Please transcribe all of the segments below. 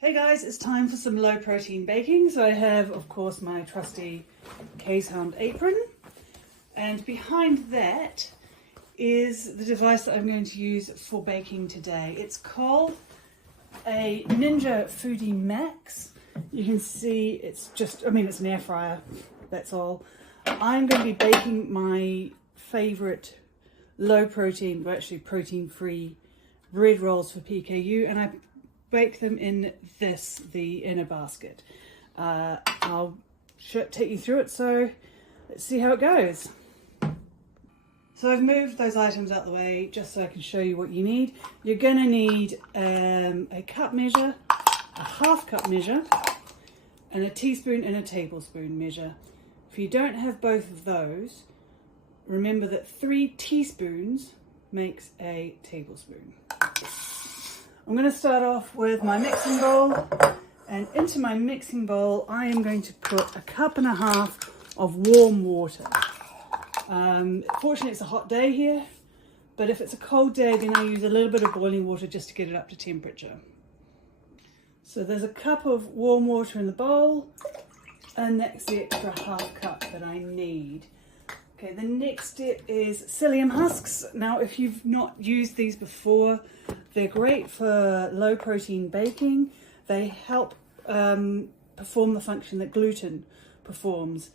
Hey guys, it's time for some low protein baking. So I have, of course, my trusty K-Sound apron, and behind that is the device that I'm going to use for baking today. It's called a Ninja Foodie Max. You can see it's just, it's an air fryer, that's all. I'm going to be baking my favorite low protein, but actually protein free bread rolls for PKU, and I bake them in the inner basket. I'll take you through it, so let's see how it goes. So I've moved those items out the way just so I can show you what you need. You're going to need a cup measure, a half cup measure, and a teaspoon and a tablespoon measure. If you don't have both of those, remember that 3 teaspoons makes a tablespoon. I'm going to start off with my mixing bowl, and into my mixing bowl I am going to put a cup and a half of warm water. Fortunately it's a hot day here, but if it's a cold day then I use a little bit of boiling water just to get it up to temperature. So there's a cup of warm water in the bowl, and that's the extra half cup that I need. Okay, the next step is psyllium husks. Now, if you've not used these before, they're great for low protein baking. They help perform the function that gluten performs.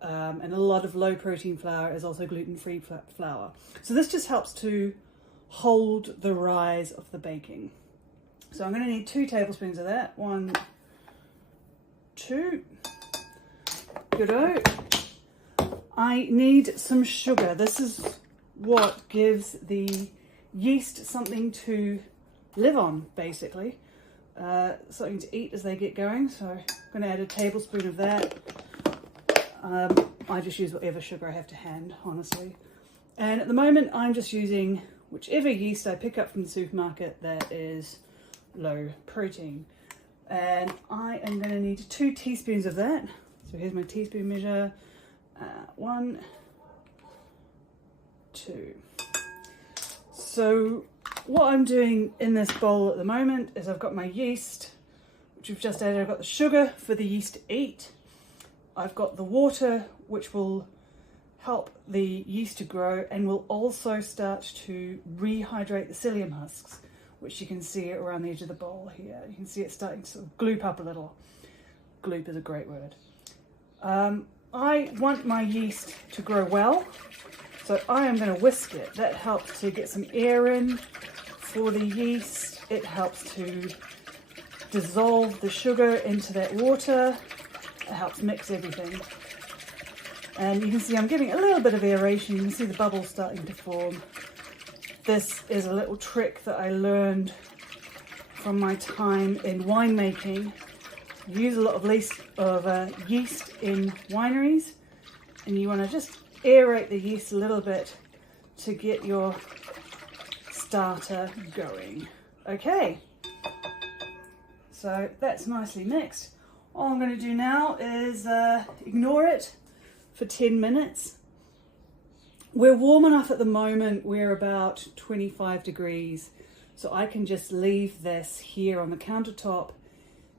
And a lot of low protein flour is also gluten-free flour. So this just helps to hold the rise of the baking. So I'm going to need 2 tablespoons of that. 1, 2. Good-o. I need some sugar. This is what gives the yeast something to live on, basically. Something to eat as they get going. So I'm going to add a tablespoon of that. I just use whatever sugar I have to hand, honestly. And at the moment I'm just using whichever yeast I pick up from the supermarket that is low protein. And I am going to need 2 teaspoons of that. So here's my teaspoon measure. 1, 2. So what I'm doing in this bowl at the moment is I've got my yeast, which we've just added. I've got the sugar for the yeast to eat. I've got the water, which will help the yeast to grow and will also start to rehydrate the psyllium husks, which you can see around the edge of the bowl here. You can see it starting to sort of gloop up a little. Gloop is a great word. I want my yeast to grow well, so I am going to whisk it. That helps to get some air in for the yeast. It helps to dissolve the sugar into that water. It helps mix everything. And you can see I'm getting a little bit of aeration. You can see the bubbles starting to form. This is a little trick that I learned from my time in winemaking. You use a lot of yeast in wineries, and you want to just aerate the yeast a little bit to get your starter going. Okay, so that's nicely mixed. All I'm going to do now is ignore it for 10 minutes. We're warm enough at the moment, we're about 25 degrees, so I can just leave this here on the countertop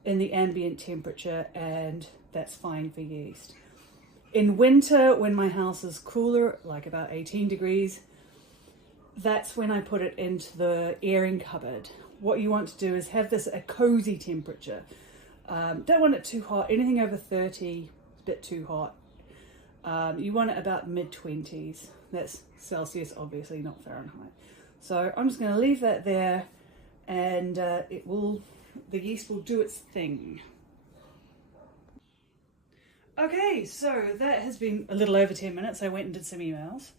in the ambient temperature, and that's fine for yeast. In winter, when my house is cooler, like about 18 degrees, that's when I put it into the airing cupboard. What you want to do is have this at a cozy temperature. Don't want it too hot. Anything over 30 is a bit too hot. You want it about mid-20s. That's Celsius, obviously, not Fahrenheit. So I'm just going to leave that there, and the yeast will do its thing. Okay, so that has been a little over 10 minutes. I went and did some emails,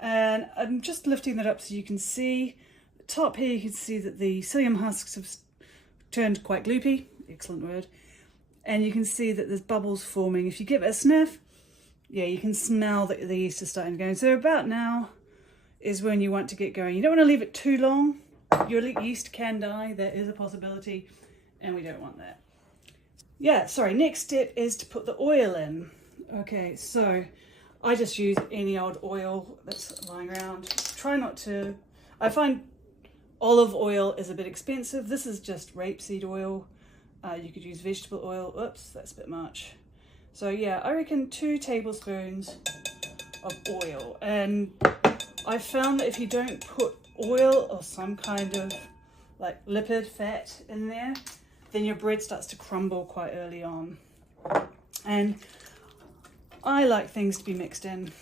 and I'm just lifting that up so you can see the top here. You can see that the psyllium husks have turned quite gloopy. Excellent word. And you can see that there's bubbles forming. If you give it a sniff, yeah, you can smell that the yeast is starting to go. So about now is when you want to get going. You don't want to leave it too long. Your yeast can die. There is a possibility, and we don't want that. Yeah, sorry, next step is to put the oil in. Okay, so I just use any old oil that's lying around. Try not to, I find olive oil is a bit expensive. This is just rapeseed oil. You could use vegetable oil. Oops, that's a bit much. So yeah, I reckon 2 tablespoons of oil. And I found that if you don't put oil or some kind of like lipid fat in there, then your bread starts to crumble quite early on. And I like things to be mixed in.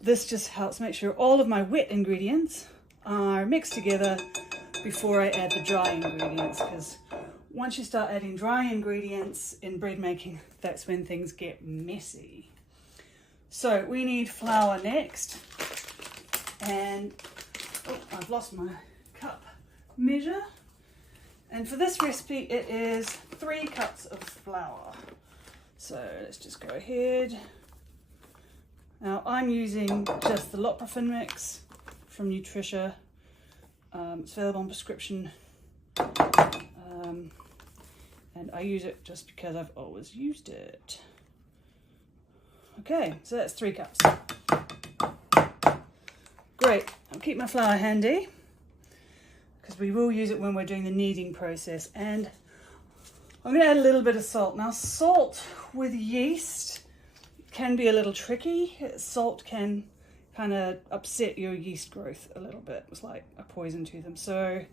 This just helps make sure all of my wet ingredients are mixed together before I add the dry ingredients, because once you start adding dry ingredients in bread making, that's when things get messy. So we need flour next, and oh, I've lost my cup measure. And for this recipe, it is 3 cups of flour. So let's just go ahead. Now I'm using just the Low-Protein mix from Nutricia. It's available on prescription. And I use it just because I've always used it. Okay, so that's 3 cups. Great, I'll keep my flour handy because we will use it when we're doing the kneading process. And I'm going to add a little bit of salt. Now salt with yeast can be a little tricky. Salt can kind of upset your yeast growth a little bit. It's like a poison to them. So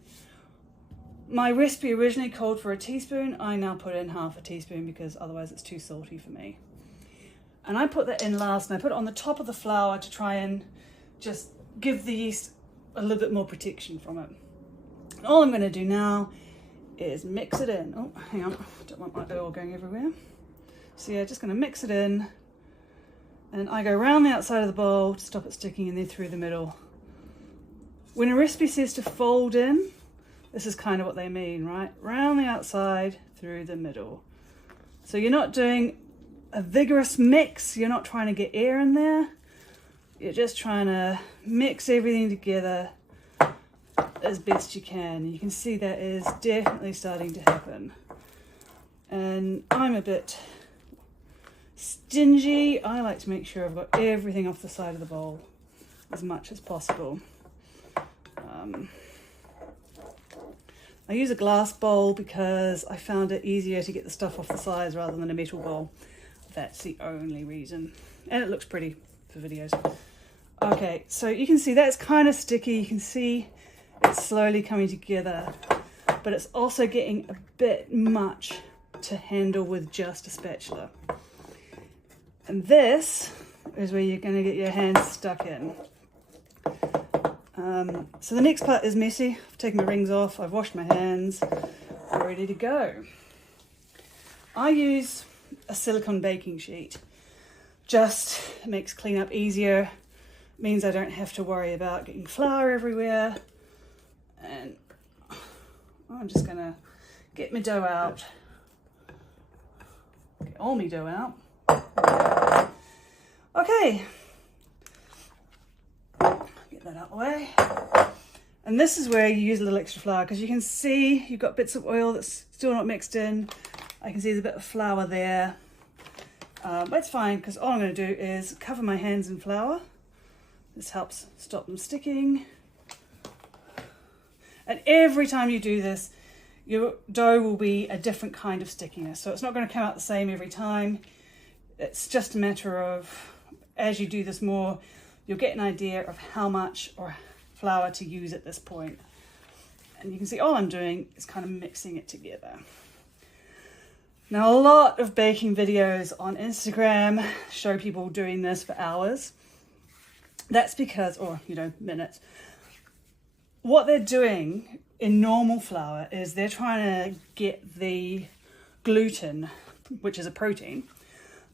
my recipe originally called for a teaspoon. I now put in half a teaspoon because otherwise it's too salty for me. And I put that in last, and I put it on the top of the flour to try and just give the yeast a little bit more protection from it. And all I'm going to do now is mix it in. Oh, hang on, don't want my oil going everywhere. So yeah, just going to mix it in, and I go around the outside of the bowl to stop it sticking, and then through the middle. When a recipe says to fold in, this is kind of what they mean, right? Round the outside, through the middle. So you're not doing a vigorous mix, you're not trying to get air in there, you're just trying to mix everything together as best you can. And you can see that is definitely starting to happen. And I'm a bit stingy. I like to make sure I've got everything off the side of the bowl as much as possible. I use a glass bowl because I found it easier to get the stuff off the sides rather than a metal bowl. That's the only reason. And it looks pretty for videos. Okay, so you can see that's kind of sticky. You can see it's slowly coming together, but it's also getting a bit much to handle with just a spatula. And this is where you're going to get your hands stuck in. So the next part is messy. I've taken the rings off, I've washed my hands, we're ready to go. I use a silicone baking sheet. Just makes cleanup easier, means I don't have to worry about getting flour everywhere. And I'm just gonna get my dough out, get all my dough out. Okay, get that out of the way. And this is where you use a little extra flour, because you can see you've got bits of oil that's still not mixed in. I can see there's a bit of flour there. That's fine, because all I'm going to do is cover my hands in flour. This helps stop them sticking. And every time you do this, your dough will be a different kind of stickiness. So it's not going to come out the same every time. It's just a matter of, as you do this more, you'll get an idea of how much or flour to use at this point. And you can see all I'm doing is kind of mixing it together. Now, a lot of baking videos on Instagram show people doing this for hours. That's because, or minutes. What they're doing in normal flour is they're trying to get the gluten, which is a protein,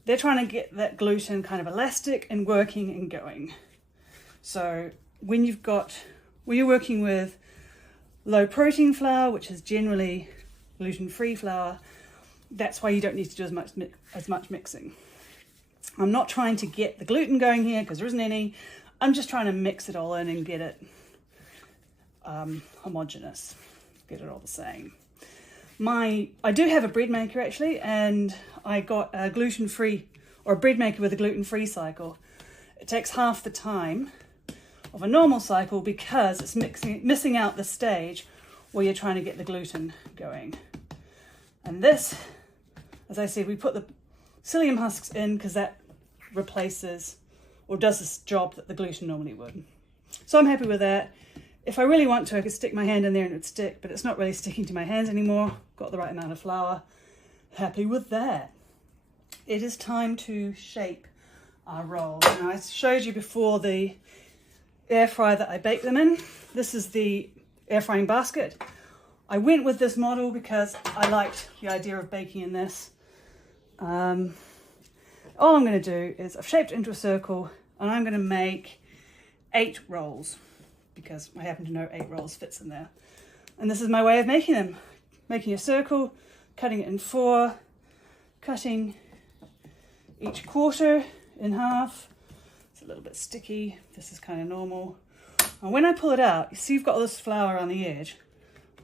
they're trying to get that gluten kind of elastic and working and going. So when you're working with low protein flour, which is generally gluten-free flour, that's why you don't need to do as much mixing. I'm not trying to get the gluten going here because there isn't any. I'm just trying to mix it all in and get it homogeneous, get it all the same. I do have a bread maker actually, and I got a gluten-free, or a bread maker with a gluten-free cycle. It takes half the time of a normal cycle because it's missing out the stage where you're trying to get the gluten going. And this, as I said, we put the psyllium husks in because that replaces or does this job that the gluten normally would. So I'm happy with that. If I really want to, I could stick my hand in there and it would stick, but it's not really sticking to my hands anymore. Got the right amount of flour. Happy with that. It is time to shape our rolls. Now, I showed you before the air fryer that I bake them in. This is the air frying basket. I went with this model because I liked the idea of baking in this. All I'm going to do is I've shaped it into a circle and I'm going to make 8 rolls because I happen to know 8 rolls fits in there. And this is my way of making them. Making a circle, cutting it in 4, cutting each quarter in half. It's a little bit sticky. This is kind of normal. And when I pull it out, you see you've got all this flour on the edge.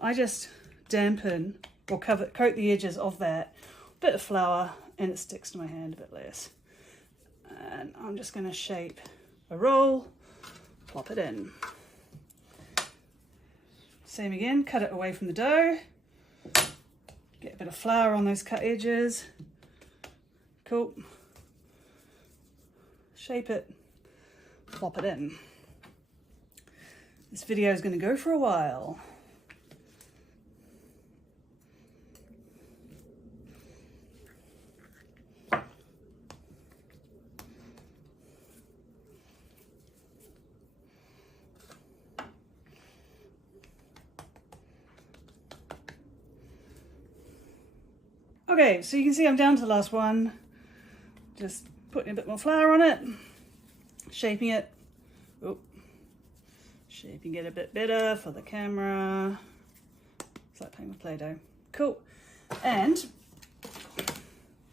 I just dampen or coat the edges of that bit of flour and it sticks to my hand a bit less. And I'm just going to shape a roll, plop it in. Same again, cut it away from the dough. Get a bit of flour on those cut edges. Cool. Shape it, plop it in. This video is going to go for a while. Okay, so you can see I'm down to the last one. Just putting a bit more flour on it, shaping it. Oh, shaping it a bit better for the camera. It's like playing with Play-Doh. Cool. And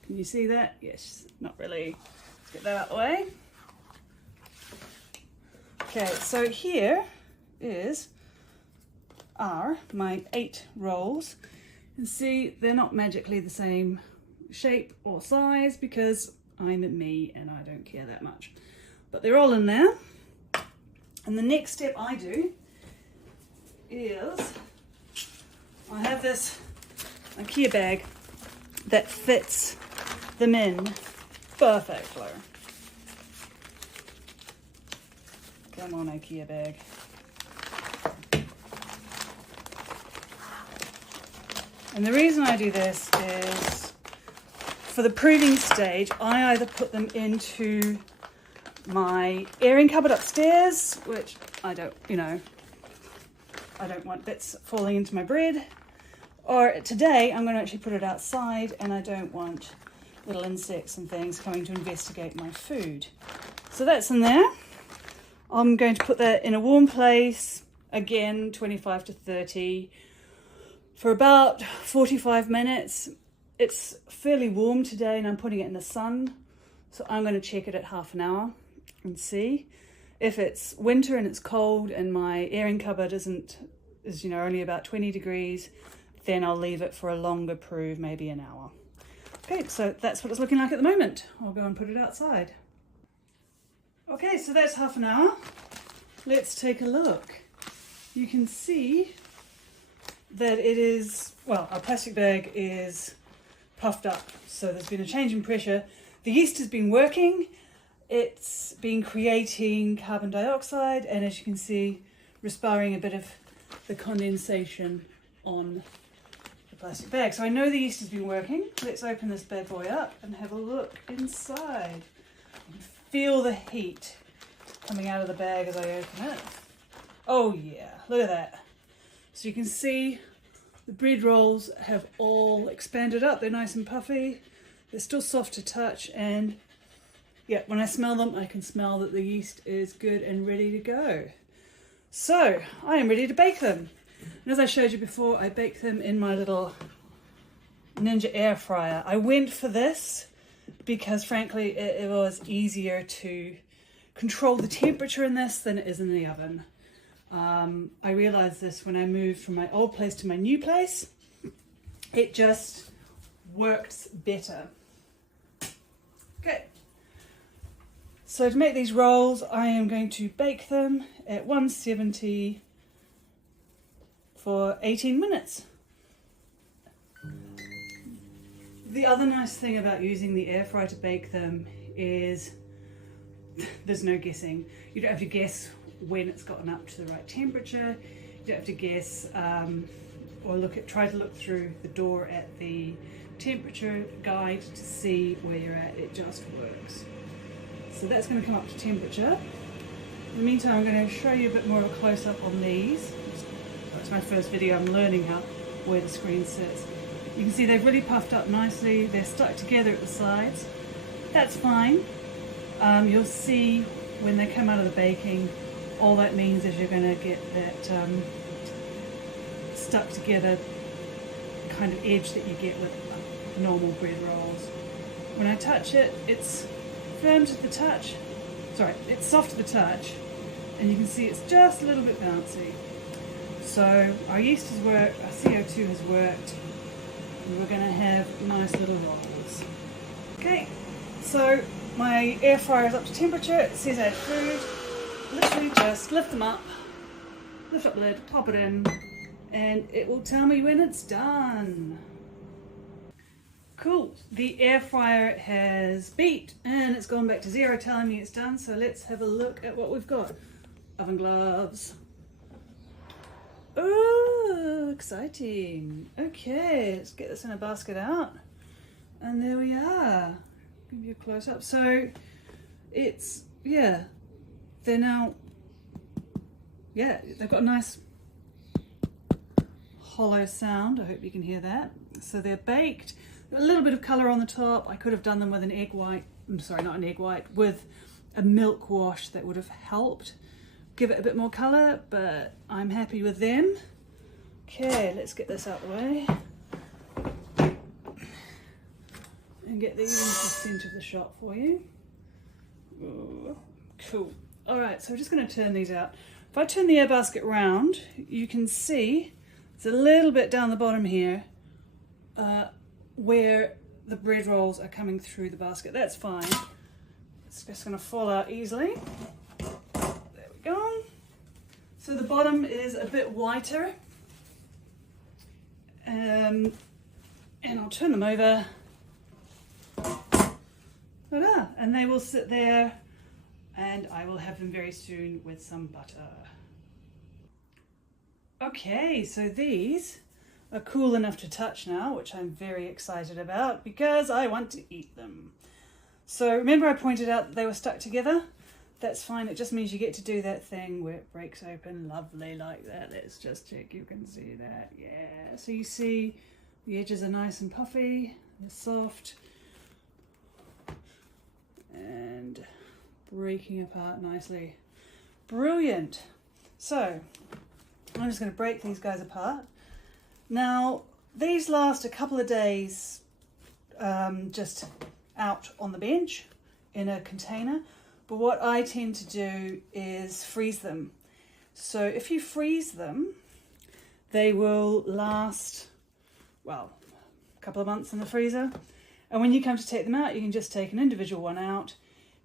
can you see that? Yes, not really. Let's get that out of the way. Okay, so here are my 8 rolls. And see, they're not magically the same shape or size because I'm me and I don't care that much. But they're all in there. And the next step I do is I have this IKEA bag that fits them in perfectly. Come on, IKEA bag. And the reason I do this is for the proving stage, I either put them into my airing cupboard upstairs, which I don't want bits falling into my bread. Or today, I'm going to actually put it outside and I don't want little insects and things coming to investigate my food. So that's in there. I'm going to put that in a warm place, again, 25 to 30. For about 45 minutes. It's fairly warm today and I'm putting it in the sun. So I'm going to check it at half an hour and see. If it's winter and it's cold and my airing cupboard is only about 20 degrees, then I'll leave it for a longer prove, maybe an hour. Okay, so that's what it's looking like at the moment. I'll go and put it outside. Okay, so that's half an hour. Let's take a look. You can see that it is, well, our plastic bag is puffed up. So there's been a change in pressure. The yeast has been working. It's been creating carbon dioxide. And as you can see, respiring a bit of the condensation on the plastic bag. So I know the yeast has been working. Let's open this bad boy up and have a look inside. You can feel the heat coming out of the bag as I open it. Oh yeah, look at that. So you can see the bread rolls have all expanded up. They're nice and puffy. They're still soft to touch. And yeah, when I smell them, I can smell that the yeast is good and ready to go. So I am ready to bake them. And as I showed you before, I bake them in my little Ninja air fryer. I went for this because frankly, it was easier to control the temperature in this than it is in the oven. I realized this when I moved from my old place to my new place. It just works better. Okay. So to make these rolls, I am going to bake them at 170 for 18 minutes. The other nice thing about using the air fryer to bake them is there's no guessing. You don't have to guess when it's gotten up to the right temperature. You don't have to guess or try to look through the door at the temperature guide to see where you're at. It just works. So that's going to come up to temperature. In the meantime, I'm going to show you a bit more of a close-up on these. That's my first video. I'm learning where the screen sits. You can see they've really puffed up nicely. They're stuck together at the sides. That's fine. You'll see when they come out of the baking, all that means is you're going to get that stuck together kind of edge that you get with normal bread rolls. When I touch it, it's firm to the touch. Sorry, it's soft to the touch, and you can see it's just a little bit bouncy. So our yeast has worked, our CO2 has worked, and we're going to have nice little rolls. Okay, so my air fryer is up to temperature. It says add food. Literally just lift them up, lift up the lid, pop it in, and it will tell me when it's done. Cool, the air fryer has beeped and it's gone back to 0 telling me it's done, so let's have a look at what we've got. Oven gloves. Oh, exciting. Okay, let's get this in a basket out. And there we are. Give you a close up. So it's, yeah, they're now, yeah, they've got a nice hollow sound. I hope you can hear that. So they're baked. A little bit of colour on the top. I could have done them with an egg white. I'm sorry, not an egg white, with a milk wash. That would have helped give it a bit more colour, but I'm happy with them. Okay, let's get this out of the way and get these into the centre of the shot for you. Ooh, cool. All right, so I'm just going to turn these out. If I turn the air basket round, you can see it's a little bit down the bottom here where the bread rolls are coming through the basket. That's fine. It's just going to fall out easily. There we go. So the bottom is a bit whiter. And I'll turn them over. Ta-da! And they will sit there, and I will have them very soon with some butter. Okay, so these are cool enough to touch now, which I'm very excited about because I want to eat them. So remember I pointed out that they were stuck together? That's fine, it just means you get to do that thing where it breaks open lovely like that. Let's just check you can see that. Yeah, so you see the edges are nice and puffy, they're soft, and breaking apart nicely. Brilliant. So I'm just going to break these guys apart. Now, these last a couple of days just out on the bench in a container, but what I tend to do is freeze them. So if you freeze them, they will last, well, a couple of months in the freezer. And when you come to take them out, you can just take an individual one out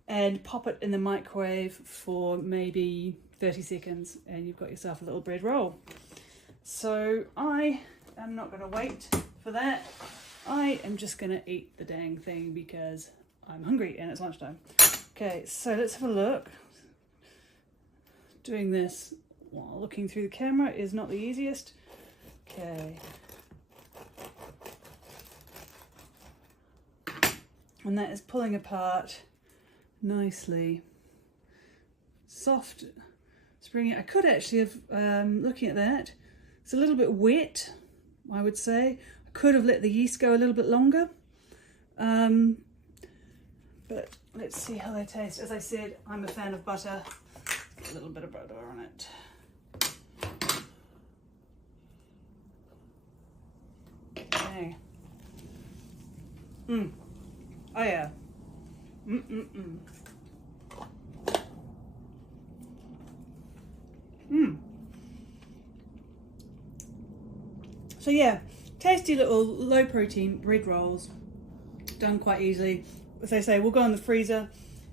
and pop it in the microwave for maybe 30 seconds and you've got yourself a little bread roll. So I am not going to wait for that. I am just going to eat the dang thing because I'm hungry and it's lunchtime. Okay, so let's have a look. Doing this while looking through the camera is not the easiest. Okay. And that is pulling apart nicely. Soft, springy. I could actually have, looking at that, it's a little bit wet, I would say. I could have let the yeast go a little bit longer. But let's see how they taste. As I said, I'm a fan of butter. Get a little bit of butter on it. Okay. Oh yeah. So yeah, tasty little low protein bread rolls, done quite easily. As I say, we'll go in the freezer,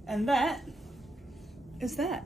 and that is that.